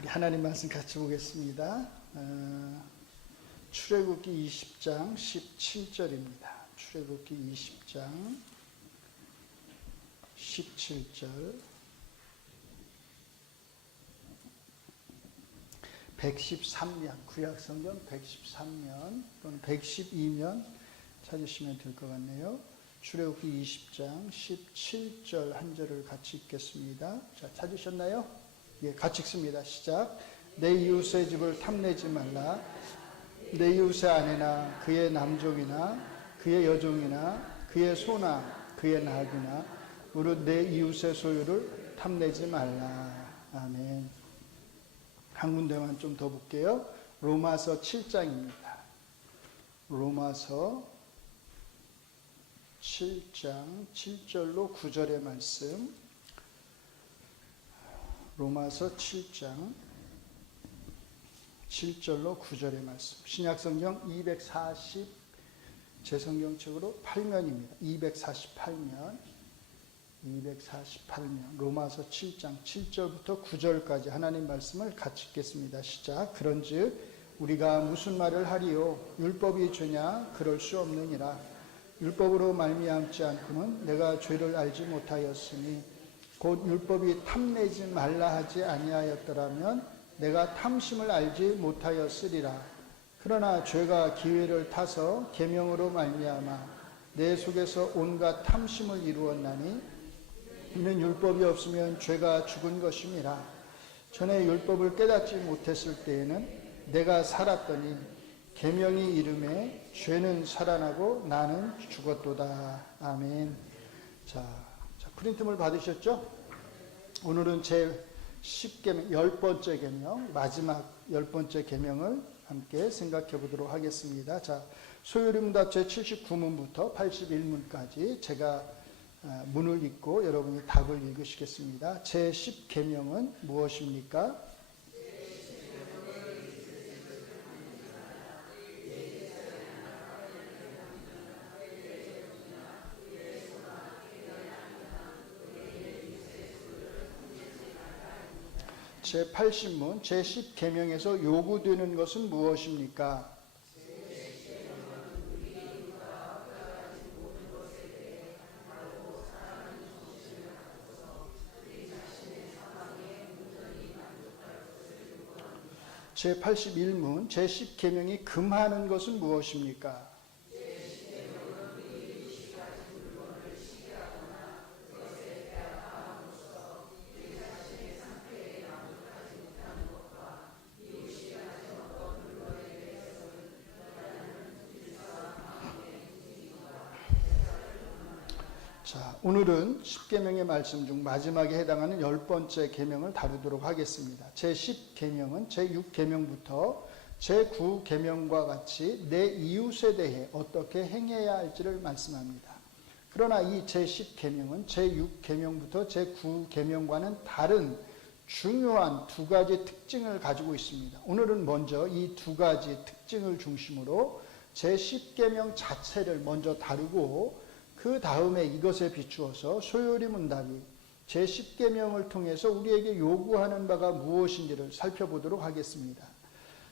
우리 하나님 말씀 같이 보겠습니다. 출애굽기 20장 17절입니다. 출애굽기 20장 17절 113면, 구약성경 113면 또는 112면 찾으시면 될 것 같네요. 출애굽기 20장 17절 한 절을 같이 읽겠습니다. 자, 찾으셨나요? 예, 같이 읽습니다. 시작. 내 이웃의 집을 탐내지 말라. 내 이웃의 아내나 그의 남종이나 그의 여종이나 그의 소나 그의 낙이나 무릇 내 이웃의 소유를 탐내지 말라. 아멘. 한 군데만 좀 더 볼게요. 로마서 7장입니다. 로마서 7장 7절로 9절의 말씀. 로마서 7장 7절로 9절의 말씀. 신약성경 240, 제 성경책으로 8면입니다. 248면, 로마서 7장 7절부터 9절까지 하나님 말씀을 같이 읽겠습니다. 시작. 그런즉 우리가 무슨 말을 하리요? 율법이 죄냐? 그럴 수 없느니라. 율법으로 말미암지 않고는 내가 죄를 알지 못하였으니 곧 율법이 탐내지 말라 하지 아니하였더라면 내가 탐심을 알지 못하였으리라. 그러나 죄가 기회를 타서 계명으로 말미암아 내 속에서 온갖 탐심을 이루었나니 이는 율법이 없으면 죄가 죽은 것임이라. 전에 율법을 깨닫지 못했을 때에는 내가 살았더니 계명이 이름에 죄는 살아나고 나는 죽었도다. 아멘. 자, 프린트물 받으셨죠? 오늘은 제 10계명, 10번째 계명, 마지막 10번째 계명을 함께 생각해 보도록 하겠습니다. 자, 소요리문답 제 79문부터 81문까지 제가 문을 읽고 여러분이 답을 읽으시겠습니다. 제 10계명은 무엇입니까? 제80문, 제10계명에서 요구되는 것은 무엇입니까? 제81문, 제10계명이 금하는 것은 무엇입니까? 자, 오늘은 10계명의 말씀 중 마지막에 해당하는 10번째 계명을 다루도록 하겠습니다. 제10계명은 제6계명부터 제9계명과 같이 내 이웃에 대해 어떻게 행해야 할지를 말씀합니다. 그러나 이 제10계명은 제6계명부터 제9계명과는 다른 중요한 두 가지 특징을 가지고 있습니다. 오늘은 먼저 이 두 가지 특징을 중심으로 제10계명 자체를 먼저 다루고 그 다음에 이것에 비추어서 소요리문답이 제10계명을 통해서 우리에게 요구하는 바가 무엇인지를 살펴보도록 하겠습니다.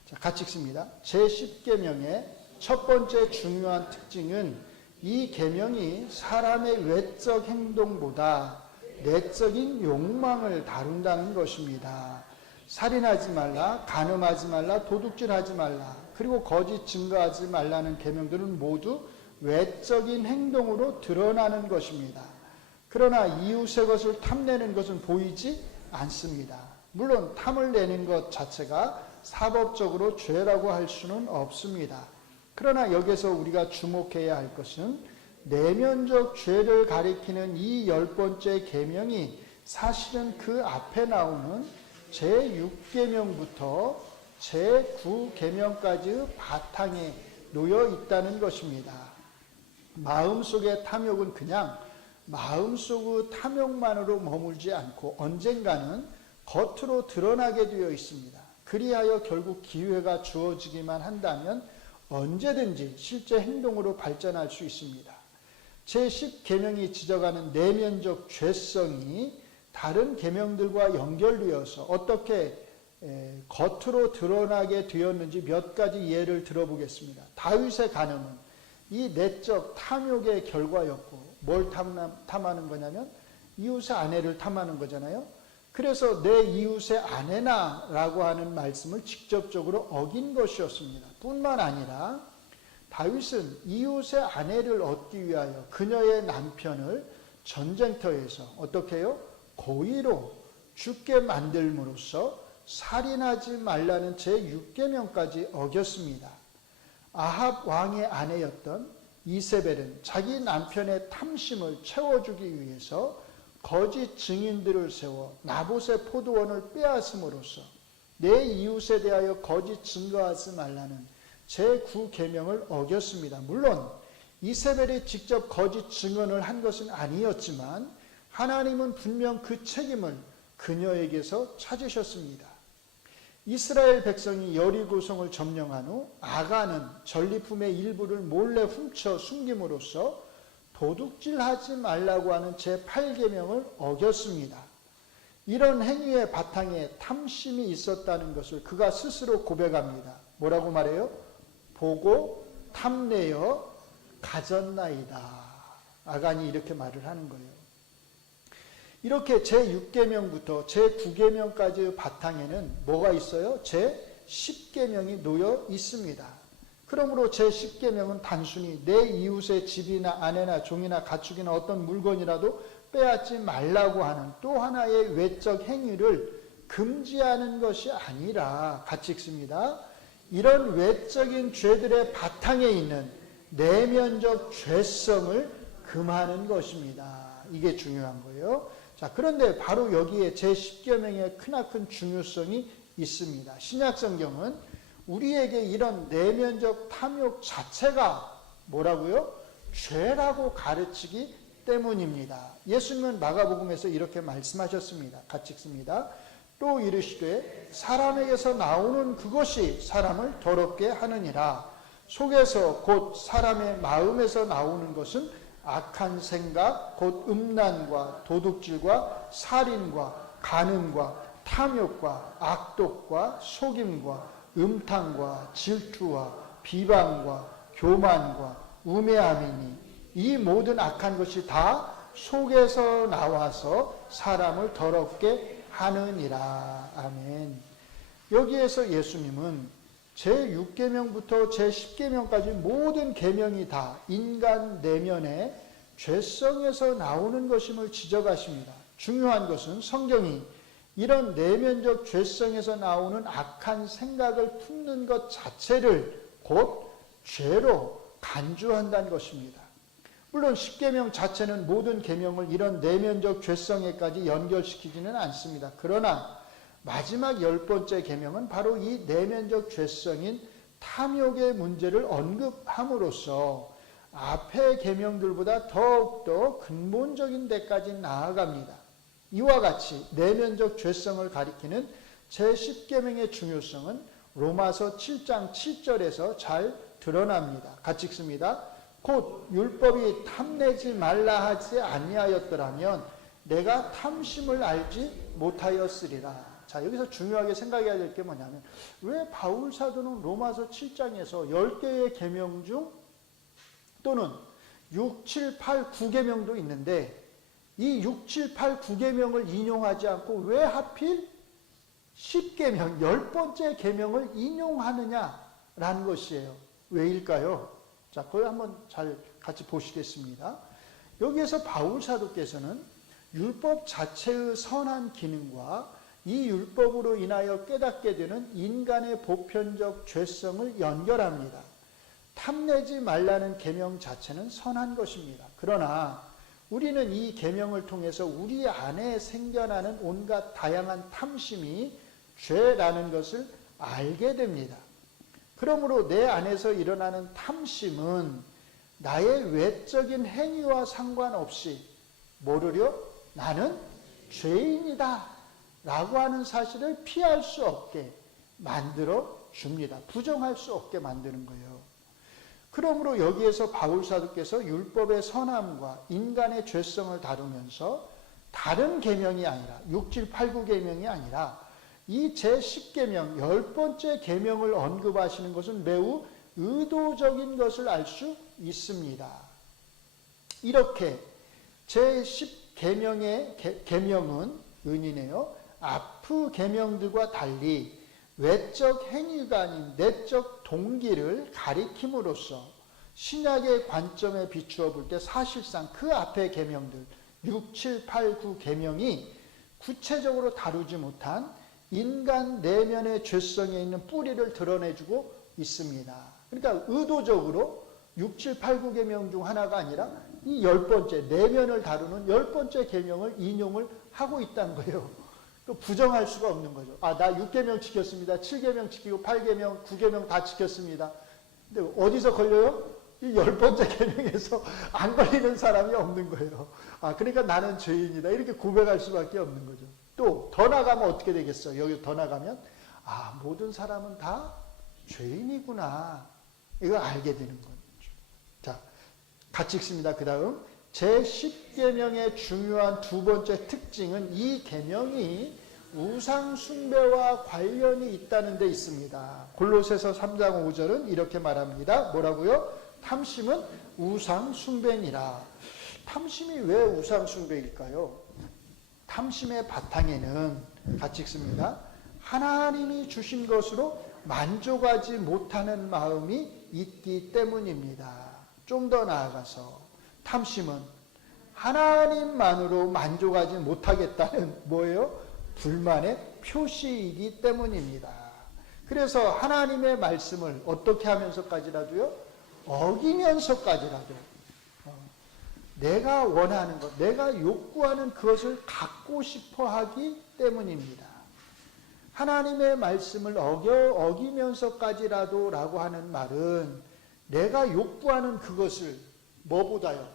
자, 같이 읽습니다. 제10계명의 첫 번째 중요한 특징은 이 계명이 사람의 외적 행동보다 내적인 욕망을 다룬다는 것입니다. 살인하지 말라, 간음하지 말라, 도둑질하지 말라, 그리고 거짓 증거하지 말라는 계명들은 모두 외적인 행동으로 드러나는 것입니다. 그러나 이웃의 것을 탐내는 것은 보이지 않습니다. 물론 탐을 내는 것 자체가 사법적으로 죄라고 할 수는 없습니다. 그러나 여기서 우리가 주목해야 할 것은 내면적 죄를 가리키는 이 10번째 계명이 사실은 그 앞에 나오는 제6계명부터 제9계명까지의 바탕에 놓여 있다는 것입니다. 마음속의 탐욕은 그냥 마음속의 탐욕만으로 머물지 않고 언젠가는 겉으로 드러나게 되어 있습니다. 그리하여 결국 기회가 주어지기만 한다면 언제든지 실제 행동으로 발전할 수 있습니다. 제10계명이 지적하는 내면적 죄성이 다른 계명들과 연결되어서 어떻게 겉으로 드러나게 되었는지 몇 가지 예를 들어보겠습니다. 다윗의 간음은 이 내적 탐욕의 결과였고, 뭘 탐하는 거냐면 이웃의 아내를 탐하는 거잖아요. 그래서 내 이웃의 아내나라고 하는 말씀을 직접적으로 어긴 것이었습니다. 뿐만 아니라 다윗은 이웃의 아내를 얻기 위하여 그녀의 남편을 전쟁터에서 어떻게 해요? 고의로 죽게 만들므로써 살인하지 말라는 제6계명까지 어겼습니다. 아합 왕의 아내였던 이세벨은 자기 남편의 탐심을 채워주기 위해서 거짓 증인들을 세워 나봇의 포도원을 빼앗음으로써 내 이웃에 대하여 거짓 증거하지 말라는 제9계명을 어겼습니다. 물론 이세벨이 직접 거짓 증언을 한 것은 아니었지만 하나님은 분명 그 책임을 그녀에게서 찾으셨습니다. 이스라엘 백성이 여리고성을 점령한 후 아간은 전리품의 일부를 몰래 훔쳐 숨김으로써 도둑질하지 말라고 하는 제8계명을 어겼습니다. 이런 행위의 바탕에 탐심이 있었다는 것을 그가 스스로 고백합니다. 뭐라고 말해요? 보고 탐내어 가졌나이다. 아간이 이렇게 말을 하는 거예요. 이렇게 제6계명부터 제9계명까지의 바탕에는 뭐가 있어요? 제10계명이 놓여 있습니다. 그러므로 제10계명은 단순히 내 이웃의 집이나 아내나 종이나 가축이나 어떤 물건이라도 빼앗지 말라고 하는 또 하나의 외적 행위를 금지하는 것이 아니라, 같이 읽습니다. 이런 외적인 죄들의 바탕에 있는 내면적 죄성을 금하는 것입니다. 이게 중요한 거예요. 자, 그런데 바로 여기에 제10계명의 크나큰 중요성이 있습니다. 신약성경은 우리에게 이런 내면적 탐욕 자체가 뭐라고요? 죄라고 가르치기 때문입니다. 예수님은 마가복음에서 이렇게 말씀하셨습니다. 같이 읽습니다. 또 이르시되 사람에게서 나오는 그것이 사람을 더럽게 하느니라. 속에서 곧 사람의 마음에서 나오는 것은 악한 생각, 곧 음란과 도둑질과 살인과 간음과 탐욕과 악독과 속임과 음탕과 질투와 비방과 교만과 우매함이니 이 모든 악한 것이 다 속에서 나와서 사람을 더럽게 하느니라. 아멘. 여기에서 예수님은 제6계명부터 제10계명까지 모든 계명이 다 인간 내면의 죄성에서 나오는 것임을 지적하십니다. 중요한 것은 성경이 이런 내면적 죄성에서 나오는 악한 생각을 품는 것 자체를 곧 죄로 간주한다는 것입니다. 물론 10계명 자체는 모든 계명을 이런 내면적 죄성에까지 연결시키지는 않습니다. 그러나 마지막 10번째 계명은 바로 이 내면적 죄성인 탐욕의 문제를 언급함으로써 앞의 계명들보다 더욱더 근본적인 데까지 나아갑니다. 이와 같이 내면적 죄성을 가리키는 제10계명의 중요성은 로마서 7장 7절에서 잘 드러납니다. 같이 읽습니다. 곧 율법이 탐내지 말라 하지 아니하였더라면 내가 탐심을 알지 못하였으리라. 자, 여기서 중요하게 생각해야 될 게 뭐냐면 왜 바울 사도는 로마서 7장에서 10개의 계명 중 또는 6, 7, 8, 9계명도 있는데 이 6, 7, 8, 9계명을 인용하지 않고 왜 하필 10계명, 10번째 계명을 인용하느냐라는 것이에요. 왜일까요? 자, 그걸 한번 잘 같이 보시겠습니다. 여기에서 바울 사도께서는 율법 자체의 선한 기능과 이 율법으로 인하여 깨닫게 되는 인간의 보편적 죄성을 연결합니다. 탐내지 말라는 계명 자체는 선한 것입니다. 그러나 우리는 이 계명을 통해서 우리 안에 생겨나는 온갖 다양한 탐심이 죄라는 것을 알게 됩니다. 그러므로 내 안에서 일어나는 탐심은 나의 외적인 행위와 상관없이 뭐르려? 나는 죄인이다 라고 하는 사실을 피할 수 없게 만들어 줍니다. 부정할 수 없게 만드는 거예요. 그러므로 여기에서 바울 사도께서 율법의 선함과 인간의 죄성을 다루면서 다른 계명이 아니라 6, 7, 8, 9계명이 아니라 이 제10계명 10번째 계명을 언급하시는 것은 매우 의도적인 것을 알 수 있습니다. 이렇게 제10계명의 계명은 은이네요. 앞의 계명들과 달리 외적 행위가 아닌 내적 동기를 가리킴으로써 신약의 관점에 비추어 볼 때 사실상 그 앞의 계명들 6, 7, 8, 9 계명이 구체적으로 다루지 못한 인간 내면의 죄성에 있는 뿌리를 드러내주고 있습니다. 그러니까 의도적으로 6, 7, 8, 9 계명 중 하나가 아니라 이 10번째 내면을 다루는 10번째 계명을 인용을 하고 있다는 거예요. 부정할 수가 없는 거죠. 나 6계명 지켰습니다. 7계명 지키고 8계명, 9계명 다 지켰습니다. 근데 어디서 걸려요? 이 10번째 계명에서 안 걸리는 사람이 없는 거예요. 그러니까 나는 죄인이다. 이렇게 고백할 수밖에 없는 거죠. 또 더 나가면 어떻게 되겠어요? 여기 더 나가면 모든 사람은 다 죄인이구나. 이걸 알게 되는 거죠. 자, 같이 읽습니다. 그 다음 제10계명의 중요한 두 번째 특징은 이 계명이 우상 숭배와 관련이 있다는 데 있습니다. 골로새서 3장 5절은 이렇게 말합니다. 뭐라고요? 탐심은 우상 숭배니라. 탐심이 왜 우상 숭배일까요? 탐심의 바탕에는 같이 읽습니다. 하나님이 주신 것으로 만족하지 못하는 마음이 있기 때문입니다. 좀 더 나아가서 탐심은 하나님만으로 만족하지 못하겠다는 뭐예요? 불만의 표시이기 때문입니다. 그래서 하나님의 말씀을 어떻게 하면서까지라도요? 어기면서까지라도 내가 원하는 것, 내가 욕구하는 그것을 갖고 싶어 하기 때문입니다. 하나님의 말씀을 어기면서까지라도 라고 하는 말은 내가 욕구하는 그것을 뭐보다요?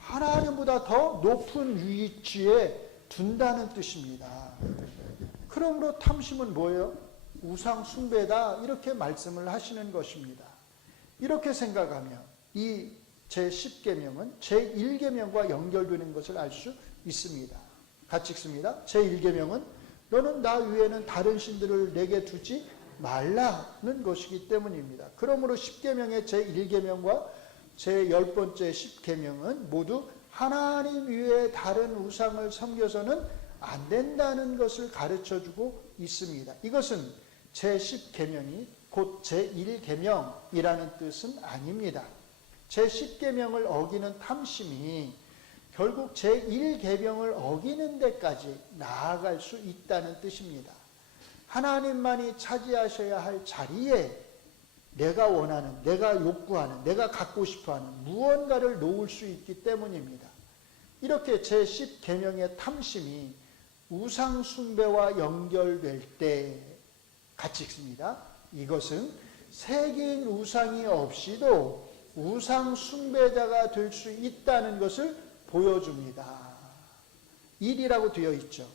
하나님보다 더 높은 위치에 둔다는 뜻입니다. 그러므로 탐심은 뭐예요? 우상 숭배다 이렇게 말씀을 하시는 것입니다. 이렇게 생각하면 이 제10계명은 제1계명과 연결되는 것을 알 수 있습니다. 같이 읽습니다. 제1계명은 너는 나 위에는 다른 신들을 내게 두지 말라는 것이기 때문입니다. 그러므로 10계명의 제1계명과 제10번째 10계명은 모두 하나님 위에 다른 우상을 섬겨서는 안 된다는 것을 가르쳐주고 있습니다. 이것은 제10계명이 곧 제1계명이라는 뜻은 아닙니다. 제10계명을 어기는 탐심이 결국 제1계명을 어기는 데까지 나아갈 수 있다는 뜻입니다. 하나님만이 차지하셔야 할 자리에 내가 원하는, 내가 욕구하는, 내가 갖고 싶어하는 무언가를 놓을 수 있기 때문입니다. 이렇게 제10계명의 탐심이 우상 숭배와 연결될 때 같이 읽습니다. 이것은 새긴 우상이 없이도 우상 숭배자가 될 수 있다는 것을 보여줍니다. 1이라고 되어 있죠.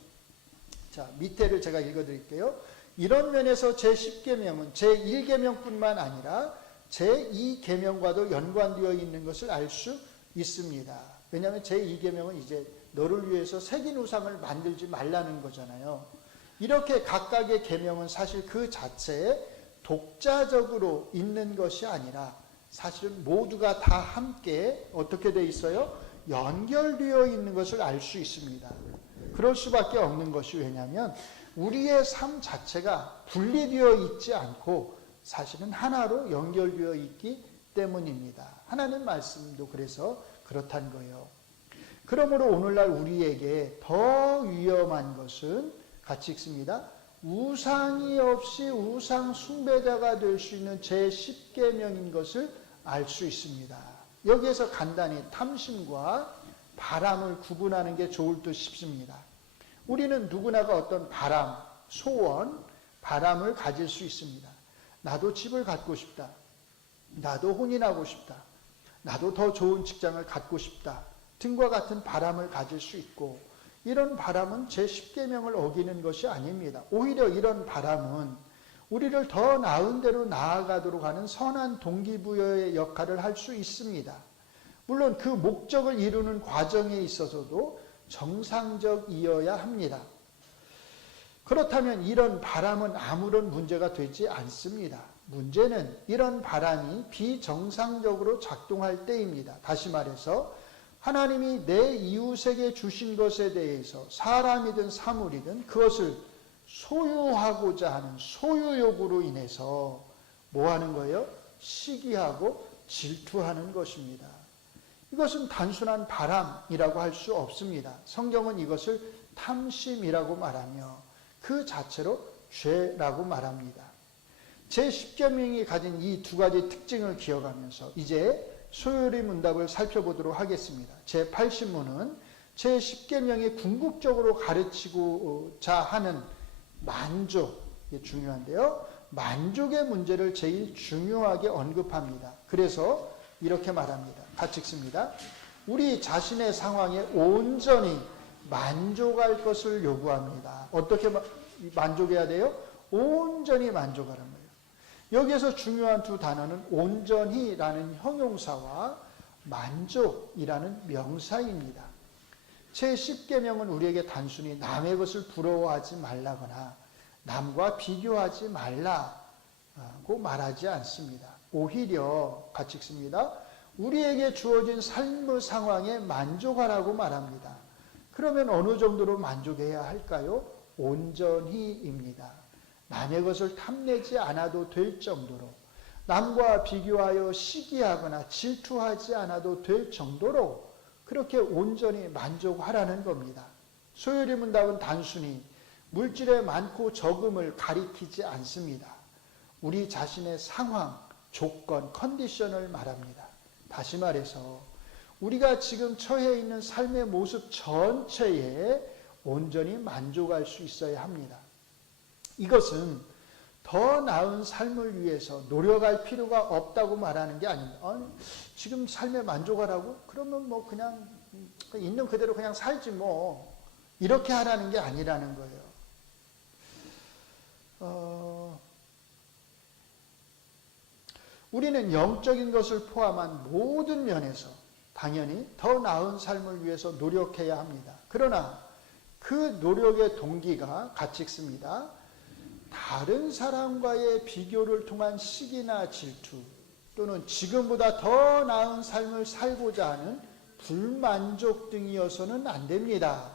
자, 밑에를 제가 읽어드릴게요. 이런 면에서 제10계명은 제1계명뿐만 아니라 제2계명과도 연관되어 있는 것을 알 수 있습니다. 왜냐하면 제2계명은 이제 너를 위해서 새긴 우상을 만들지 말라는 거잖아요. 이렇게 각각의 계명은 사실 그 자체에 독자적으로 있는 것이 아니라 사실은 모두가 다 함께 어떻게 돼 있어요? 연결되어 있는 것을 알 수 있습니다. 그럴 수밖에 없는 것이 왜냐하면 우리의 삶 자체가 분리되어 있지 않고 사실은 하나로 연결되어 있기 때문입니다. 하나님 말씀도 그래서 그렇다는 거예요. 그러므로 오늘날 우리에게 더 위험한 것은 같이 읽습니다. 우상이 없이 우상 숭배자가 될 수 있는 제10계명인 것을 알 수 있습니다. 여기에서 간단히 탐심과 바람을 구분하는 게 좋을 듯 싶습니다. 우리는 누구나가 어떤 바람, 소원, 바람을 가질 수 있습니다. 나도 집을 갖고 싶다. 나도 혼인하고 싶다. 나도 더 좋은 직장을 갖고 싶다. 등과 같은 바람을 가질 수 있고 이런 바람은 제10계명을 어기는 것이 아닙니다. 오히려 이런 바람은 우리를 더 나은 데로 나아가도록 하는 선한 동기부여의 역할을 할 수 있습니다. 물론 그 목적을 이루는 과정에 있어서도 정상적이어야 합니다. 그렇다면 이런 바람은 아무런 문제가 되지 않습니다. 문제는 이런 바람이 비정상적으로 작동할 때입니다. 다시 말해서 하나님이 내 이웃에게 주신 것에 대해서 사람이든 사물이든 그것을 소유하고자 하는 소유욕으로 인해서 뭐 하는 거예요? 시기하고 질투하는 것입니다. 이것은 단순한 바람이라고 할 수 없습니다. 성경은 이것을 탐심이라고 말하며 그 자체로 죄라고 말합니다. 제10계명이 가진 이 두 가지 특징을 기억하면서 이제 소요리 문답을 살펴보도록 하겠습니다. 제80문은 제10계명이 궁극적으로 가르치고자 하는 만족, 이게 중요한데요. 만족의 문제를 제일 중요하게 언급합니다. 그래서 이렇게 말합니다. 같이 읽습니다. 우리 자신의 상황에 온전히 만족할 것을 요구합니다. 어떻게 만족해야 돼요? 온전히 만족하는 거예요. 여기에서 중요한 두 단어는 온전히라는 형용사와 만족이라는 명사입니다. 제10계명은 우리에게 단순히 남의 것을 부러워하지 말라거나 남과 비교하지 말라고 말하지 않습니다. 오히려 같이 읽습니다. 우리에게 주어진 삶의 상황에 만족하라고 말합니다. 그러면 어느 정도로 만족해야 할까요? 온전히입니다. 남의 것을 탐내지 않아도 될 정도로, 남과 비교하여 시기하거나 질투하지 않아도 될 정도로 그렇게 온전히 만족하라는 겁니다. 소요리 문답은 단순히 물질의 많고 적음을 가리키지 않습니다. 우리 자신의 상황, 조건, 컨디션을 말합니다. 다시 말해서 우리가 지금 처해 있는 삶의 모습 전체에 온전히 만족할 수 있어야 합니다. 이것은 더 나은 삶을 위해서 노력할 필요가 없다고 말하는 게 아닙니다. 아니, 지금 삶에 만족하라고? 그러면 뭐 그냥 있는 그대로 그냥 살지 뭐. 이렇게 하라는 게 아니라는 거예요. 우리는 영적인 것을 포함한 모든 면에서 당연히 더 나은 삶을 위해서 노력해야 합니다. 그러나 그 노력의 동기가 같이 읽습니다. 다른 사람과의 비교를 통한 시기나 질투 또는 지금보다 더 나은 삶을 살고자 하는 불만족 등이어서는 안 됩니다.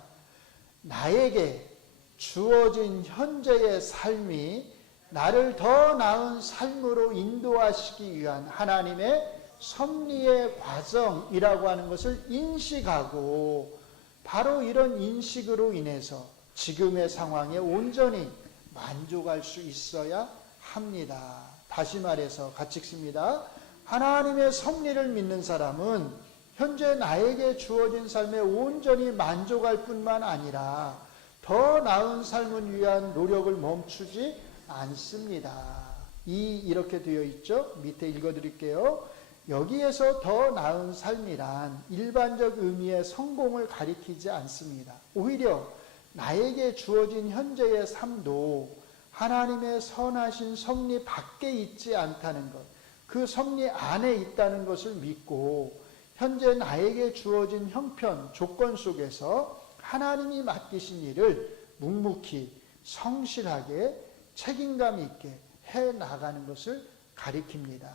나에게 주어진 현재의 삶이 나를 더 나은 삶으로 인도하시기 위한 하나님의 섭리의 과정이라고 하는 것을 인식하고 바로 이런 인식으로 인해서 지금의 상황에 온전히 만족할 수 있어야 합니다. 다시 말해서 같이 읽습니다. 하나님의 섭리를 믿는 사람은 현재 나에게 주어진 삶에 온전히 만족할 뿐만 아니라 더 나은 삶을 위한 노력을 멈추지 않습니다. 이렇게 되어 있죠. 밑에 읽어드릴게요. 여기에서 더 나은 삶이란 일반적 의미의 성공을 가리키지 않습니다. 오히려 나에게 주어진 현재의 삶도 하나님의 선하신 섭리 밖에 있지 않다는 것, 그 섭리 안에 있다는 것을 믿고 현재 나에게 주어진 형편, 조건 속에서 하나님이 맡기신 일을 묵묵히 성실하게 책임감 있게 해나가는 것을 가리킵니다.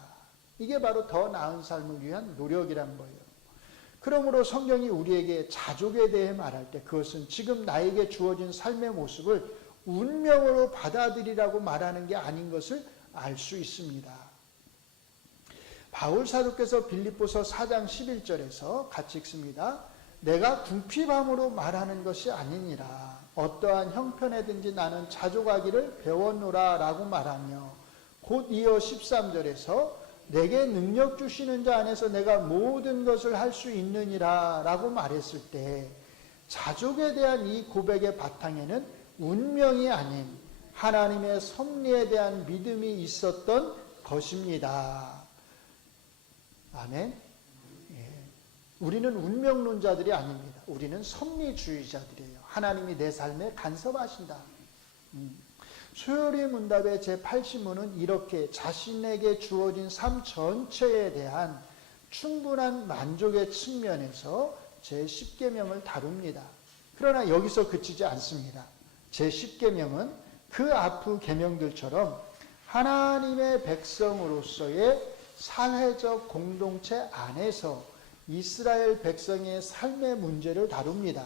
이게 바로 더 나은 삶을 위한 노력이란 거예요. 그러므로 성경이 우리에게 자족에 대해 말할 때 그것은 지금 나에게 주어진 삶의 모습을 운명으로 받아들이라고 말하는 게 아닌 것을 알 수 있습니다. 바울 사도께서 빌립보서 4장 11절에서 같이 읽습니다. 내가 궁핍함으로 말하는 것이 아니니라. 어떠한 형편에든지 나는 자족하기를 배웠노라 라고 말하며 곧 이어 13절에서 내게 능력 주시는 자 안에서 내가 모든 것을 할 수 있느니라 라고 말했을 때 자족에 대한 이 고백의 바탕에는 운명이 아닌 하나님의 섭리에 대한 믿음이 있었던 것입니다. 아멘. 우리는 운명론자들이 아닙니다. 우리는 섭리주의자들이에요. 하나님이 내 삶에 간섭하신다. 소요리 문답의 제80문은 이렇게 자신에게 주어진 삶 전체에 대한 충분한 만족의 측면에서 제10계명을 다룹니다. 그러나 여기서 그치지 않습니다. 제10계명은 그 앞의 계명들처럼 하나님의 백성으로서의 사회적 공동체 안에서 이스라엘 백성의 삶의 문제를 다룹니다.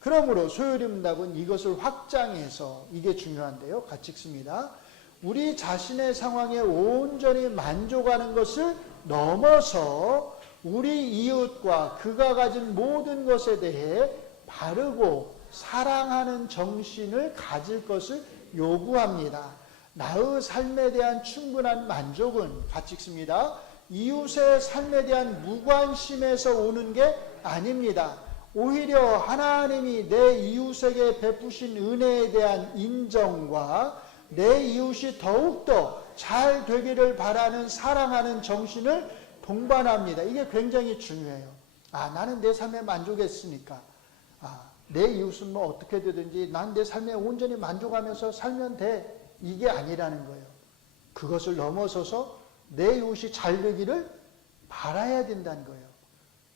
그러므로 소요리 문답은 이것을 확장해서, 이게 중요한데요, 같이 읽습니다. 우리 자신의 상황에 온전히 만족하는 것을 넘어서 우리 이웃과 그가 가진 모든 것에 대해 바르고 사랑하는 정신을 가질 것을 요구합니다. 나의 삶에 대한 충분한 만족은, 같이 읽습니다, 이웃의 삶에 대한 무관심에서 오는 게 아닙니다. 오히려 하나님이 내 이웃에게 베푸신 은혜에 대한 인정과 내 이웃이 더욱더 잘 되기를 바라는 사랑하는 정신을 동반합니다. 이게 굉장히 중요해요. 나는 내 삶에 만족했으니까, 내 이웃은 뭐 어떻게 되든지 난 내 삶에 온전히 만족하면서 살면 돼. 이게 아니라는 거예요. 그것을 넘어서서 내 이웃이 잘 되기를 바라야 된다는 거예요.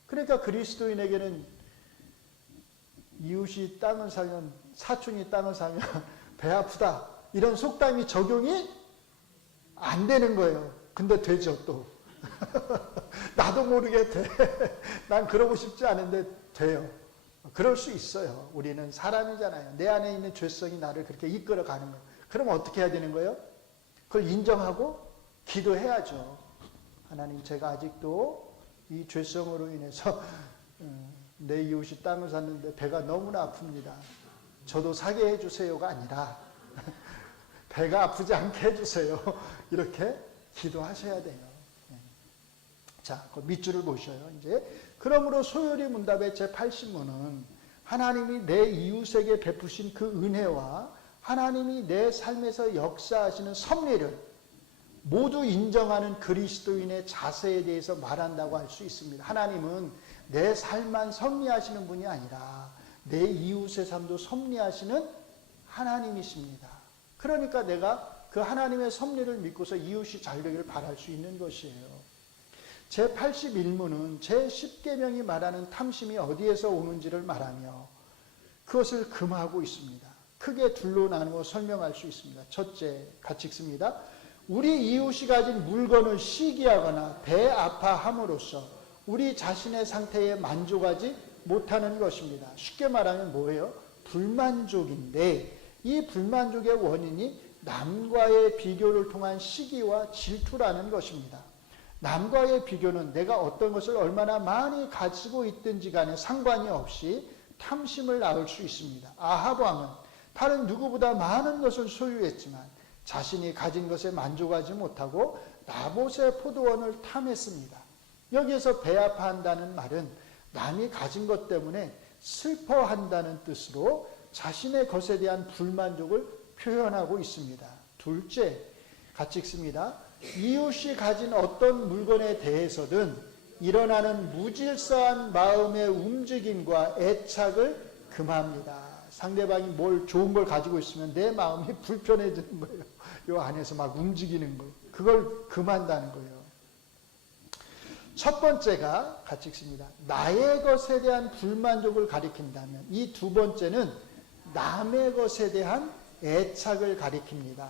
그러니까 그리스도인에게는 이웃이 땅을 사면, 사촌이 땅을 사면 배 아프다, 이런 속담이 적용이 안 되는 거예요. 근데 되죠, 또. 나도 모르게 돼. 난 그러고 싶지 않은데 돼요. 그럴 수 있어요. 우리는 사람이잖아요. 내 안에 있는 죄성이 나를 그렇게 이끌어가는 거예요. 그럼 어떻게 해야 되는 거예요? 그걸 인정하고 기도해야죠. 하나님, 제가 아직도 이 죄성으로 인해서 내 이웃이 땅을 샀는데 배가 너무나 아픕니다. 저도 사게 해주세요가 아니라 배가 아프지 않게 해주세요. 이렇게 기도하셔야 돼요. 자, 그 밑줄을 보셔요. 이제 그러므로 소요리 문답의 제80문은 하나님이 내 이웃에게 베푸신 그 은혜와 하나님이 내 삶에서 역사하시는 섭리를 모두 인정하는 그리스도인의 자세에 대해서 말한다고 할 수 있습니다. 하나님은 내 삶만 섭리하시는 분이 아니라 내 이웃의 삶도 섭리하시는 하나님이십니다. 그러니까 내가 그 하나님의 섭리를 믿고서 이웃이 잘 되기를 바랄 수 있는 것이에요. 제81문은 제10계명이 말하는 탐심이 어디에서 오는지를 말하며 그것을 금하고 있습니다. 크게 둘로 나누어 설명할 수 있습니다. 첫째, 같이 읽습니다. 우리 이웃이 가진 물건을 시기하거나 배아파함으로써 우리 자신의 상태에 만족하지 못하는 것입니다. 쉽게 말하면 뭐예요? 불만족인데 이 불만족의 원인이 남과의 비교를 통한 시기와 질투라는 것입니다. 남과의 비교는 내가 어떤 것을 얼마나 많이 가지고 있든지 간에 상관이 없이 탐심을 낳을 수 있습니다. 아합 왕은 다른 누구보다 많은 것을 소유했지만 자신이 가진 것에 만족하지 못하고 나봇의 포도원을 탐했습니다. 여기에서 배아파한다는 말은 남이 가진 것 때문에 슬퍼한다는 뜻으로 자신의 것에 대한 불만족을 표현하고 있습니다. 둘째, 같이 읽습니다. 이웃이 가진 어떤 물건에 대해서든 일어나는 무질서한 마음의 움직임과 애착을 금합니다. 상대방이 뭘 좋은 걸 가지고 있으면 내 마음이 불편해지는 거예요. 요 안에서 막 움직이는 거. 그걸 금한다는 거예요. 첫 번째가 같이 읽습니다. 나의 것에 대한 불만족을 가리킨다면 이 두 번째는 남의 것에 대한 애착을 가리킵니다.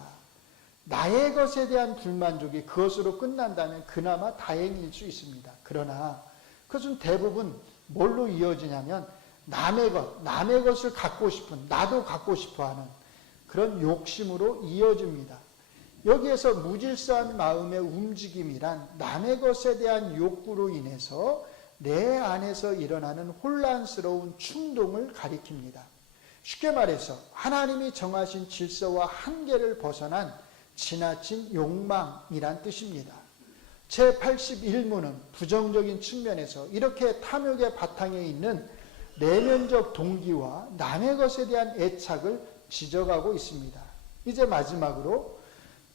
나의 것에 대한 불만족이 그것으로 끝난다면 그나마 다행일 수 있습니다. 그러나 그것은 대부분 뭘로 이어지냐면 남의 것을 갖고 싶은, 나도 갖고 싶어 하는 그런 욕심으로 이어집니다. 여기에서 무질서한 마음의 움직임이란 남의 것에 대한 욕구로 인해서 내 안에서 일어나는 혼란스러운 충동을 가리킵니다. 쉽게 말해서 하나님이 정하신 질서와 한계를 벗어난 지나친 욕망이란 뜻입니다. 제81문은 부정적인 측면에서 이렇게 탐욕의 바탕에 있는 내면적 동기와 남의 것에 대한 애착을 지적하고 있습니다. 이제 마지막으로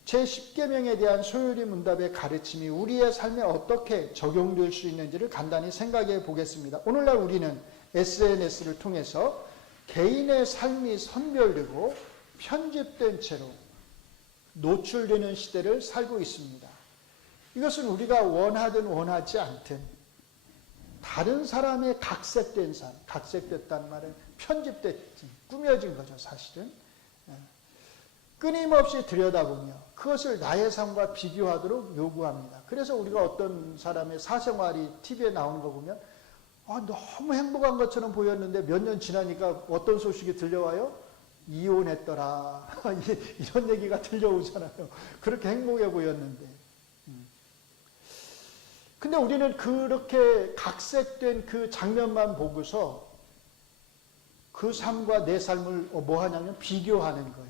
제10계명에 대한 소요리 문답의 가르침이 우리의 삶에 어떻게 적용될 수 있는지를 간단히 생각해 보겠습니다. 오늘날 우리는 SNS를 통해서 개인의 삶이 선별되고 편집된 채로 노출되는 시대를 살고 있습니다. 이것은 우리가 원하든 원하지 않든 다른 사람의 각색된 삶, 각색됐다는 말은 편집됐지, 꾸며진 거죠, 사실은. 끊임없이 들여다보며 그것을 나의 삶과 비교하도록 요구합니다. 그래서 우리가 어떤 사람의 사생활이 TV에 나오는 거 보면 너무 행복한 것처럼 보였는데 몇 년 지나니까 어떤 소식이 들려와요? 이혼했더라. 이런 얘기가 들려오잖아요. 그렇게 행복해 보였는데. 근데 우리는 그렇게 각색된 그 장면만 보고서 그 삶과 내 삶을 뭐 하냐면 비교하는 거예요.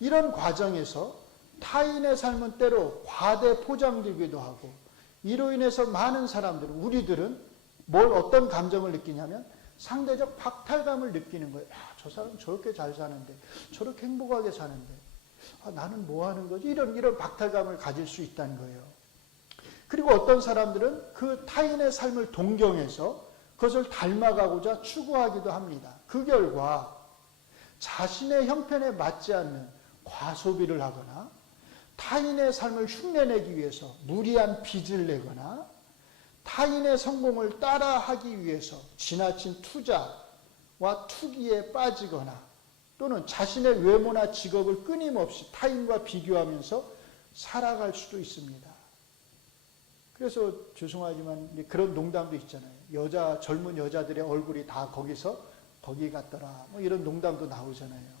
이런 과정에서 타인의 삶은 때로 과대 포장되기도 하고 이로 인해서 많은 사람들은 우리들은 어떤 감정을 느끼냐면 상대적 박탈감을 느끼는 거예요. 저 사람 저렇게 잘 사는데 저렇게 행복하게 사는데 나는 뭐 하는 거지? 이런 박탈감을 가질 수 있다는 거예요. 그리고 어떤 사람들은 그 타인의 삶을 동경해서 그것을 닮아가고자 추구하기도 합니다. 그 결과 자신의 형편에 맞지 않는 과소비를 하거나 타인의 삶을 흉내내기 위해서 무리한 빚을 내거나 타인의 성공을 따라하기 위해서 지나친 투자와 투기에 빠지거나 또는 자신의 외모나 직업을 끊임없이 타인과 비교하면서 살아갈 수도 있습니다. 그래서 죄송하지만 그런 농담도 있잖아요. 젊은 여자들의 얼굴이 다 거기 같더라. 이런 농담도 나오잖아요.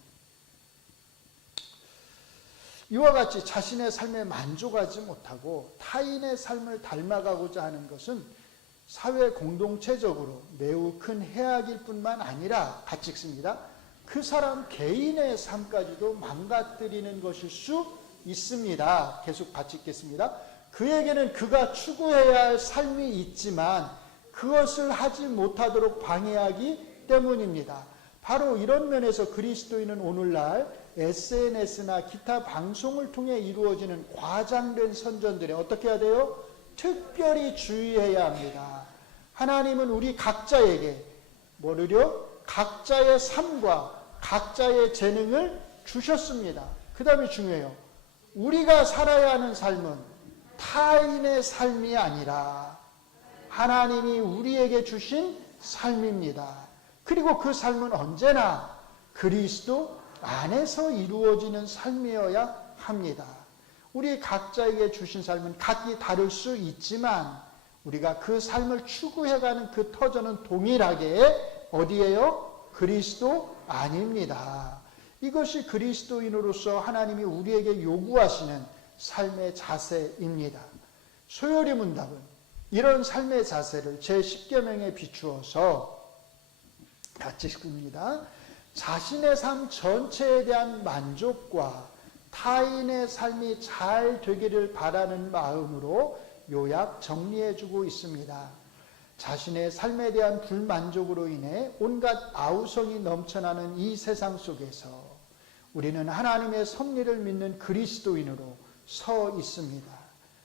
이와 같이 자신의 삶에 만족하지 못하고 타인의 삶을 닮아가고자 하는 것은 사회 공동체적으로 매우 큰 해악일 뿐만 아니라 같이 읽습니다. 그 사람 개인의 삶까지도 망가뜨리는 것일 수 있습니다. 계속 같이 읽겠습니다. 그에게는 그가 추구해야 할 삶이 있지만 그것을 하지 못하도록 방해하기 때문입니다. 바로 이런 면에서 그리스도인은 오늘날 SNS나 기타 방송을 통해 이루어지는 과장된 선전들에 어떻게 해야 돼요? 특별히 주의해야 합니다. 하나님은 우리 각자에게 각자의 삶과 각자의 재능을 주셨습니다. 그 다음에 중요해요. 우리가 살아야 하는 삶은 타인의 삶이 아니라 하나님이 우리에게 주신 삶입니다. 그리고 그 삶은 언제나 그리스도 안에서 이루어지는 삶이어야 합니다. 우리 각자에게 주신 삶은 각기 다를 수 있지만 우리가 그 삶을 추구해가는 그 터전은 동일하게 어디예요? 그리스도 안입니다. 이것이 그리스도인으로서 하나님이 우리에게 요구하시는 삶의 자세입니다. 소요리 문답은 이런 삶의 자세를 제10계명에 비추어서 같이 읽습니다. 자신의 삶 전체에 대한 만족과 타인의 삶이 잘 되기를 바라는 마음으로 요약 정리해주고 있습니다. 자신의 삶에 대한 불만족으로 인해 온갖 아우성이 넘쳐나는 이 세상 속에서 우리는 하나님의 섭리를 믿는 그리스도인으로 서 있습니다.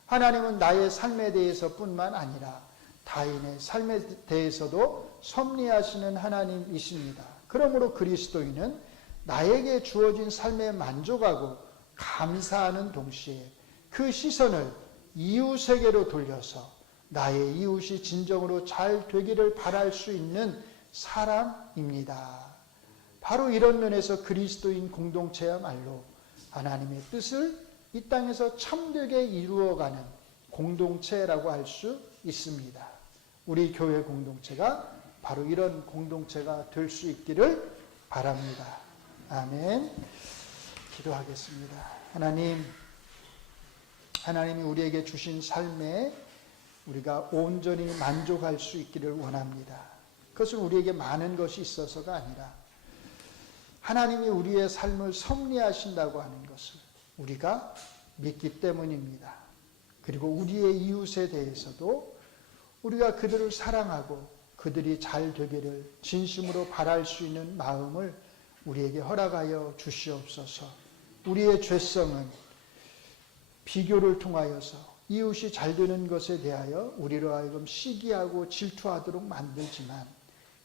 하나님은 나의 삶에 대해서뿐만 아니라 타인의 삶에 대해서도 섭리하시는 하나님이십니다. 그러므로 그리스도인은 나에게 주어진 삶에 만족하고 감사하는 동시에 그 시선을 이웃에게로 돌려서 나의 이웃이 진정으로 잘 되기를 바랄 수 있는 사람입니다. 바로 이런 면에서 그리스도인 공동체야말로 하나님의 뜻을 이 땅에서 참되게 이루어가는 공동체라고 할 수 있습니다. 우리 교회 공동체가 바로 이런 공동체가 될 수 있기를 바랍니다. 아멘. 기도하겠습니다. 하나님이 우리에게 주신 삶에 우리가 온전히 만족할 수 있기를 원합니다. 그것은 우리에게 많은 것이 있어서가 아니라 하나님이 우리의 삶을 섭리하신다고 하는 것을 우리가 믿기 때문입니다. 그리고 우리의 이웃에 대해서도 우리가 그들을 사랑하고 그들이 잘 되기를 진심으로 바랄 수 있는 마음을 우리에게 허락하여 주시옵소서. 우리의 죄성은 비교를 통하여서 이웃이 잘 되는 것에 대하여 우리로 하여금 시기하고 질투하도록 만들지만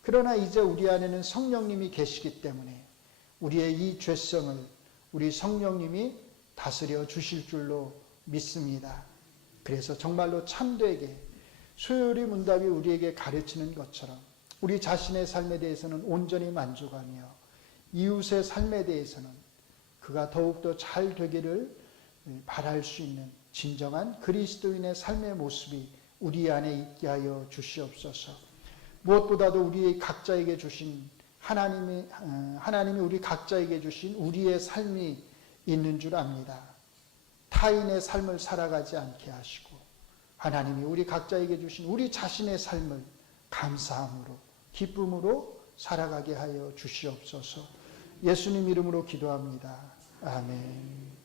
그러나 이제 우리 안에는 성령님이 계시기 때문에 우리의 이 죄성을 우리 성령님이 다스려 주실 줄로 믿습니다. 그래서 정말로 참되게 소요리 문답이 우리에게 가르치는 것처럼 우리 자신의 삶에 대해서는 온전히 만족하며 이웃의 삶에 대해서는 그가 더욱더 잘 되기를 바랄 수 있는 진정한 그리스도인의 삶의 모습이 우리 안에 있게 하여 주시옵소서. 무엇보다도 우리 각자에게 주신 하나님이 우리 각자에게 주신 우리의 삶이 있는 줄 압니다. 타인의 삶을 살아가지 않게 하시고 하나님이 우리 각자에게 주신 우리 자신의 삶을 감사함으로 기쁨으로 살아가게 하여 주시옵소서. 예수님 이름으로 기도합니다. 아멘.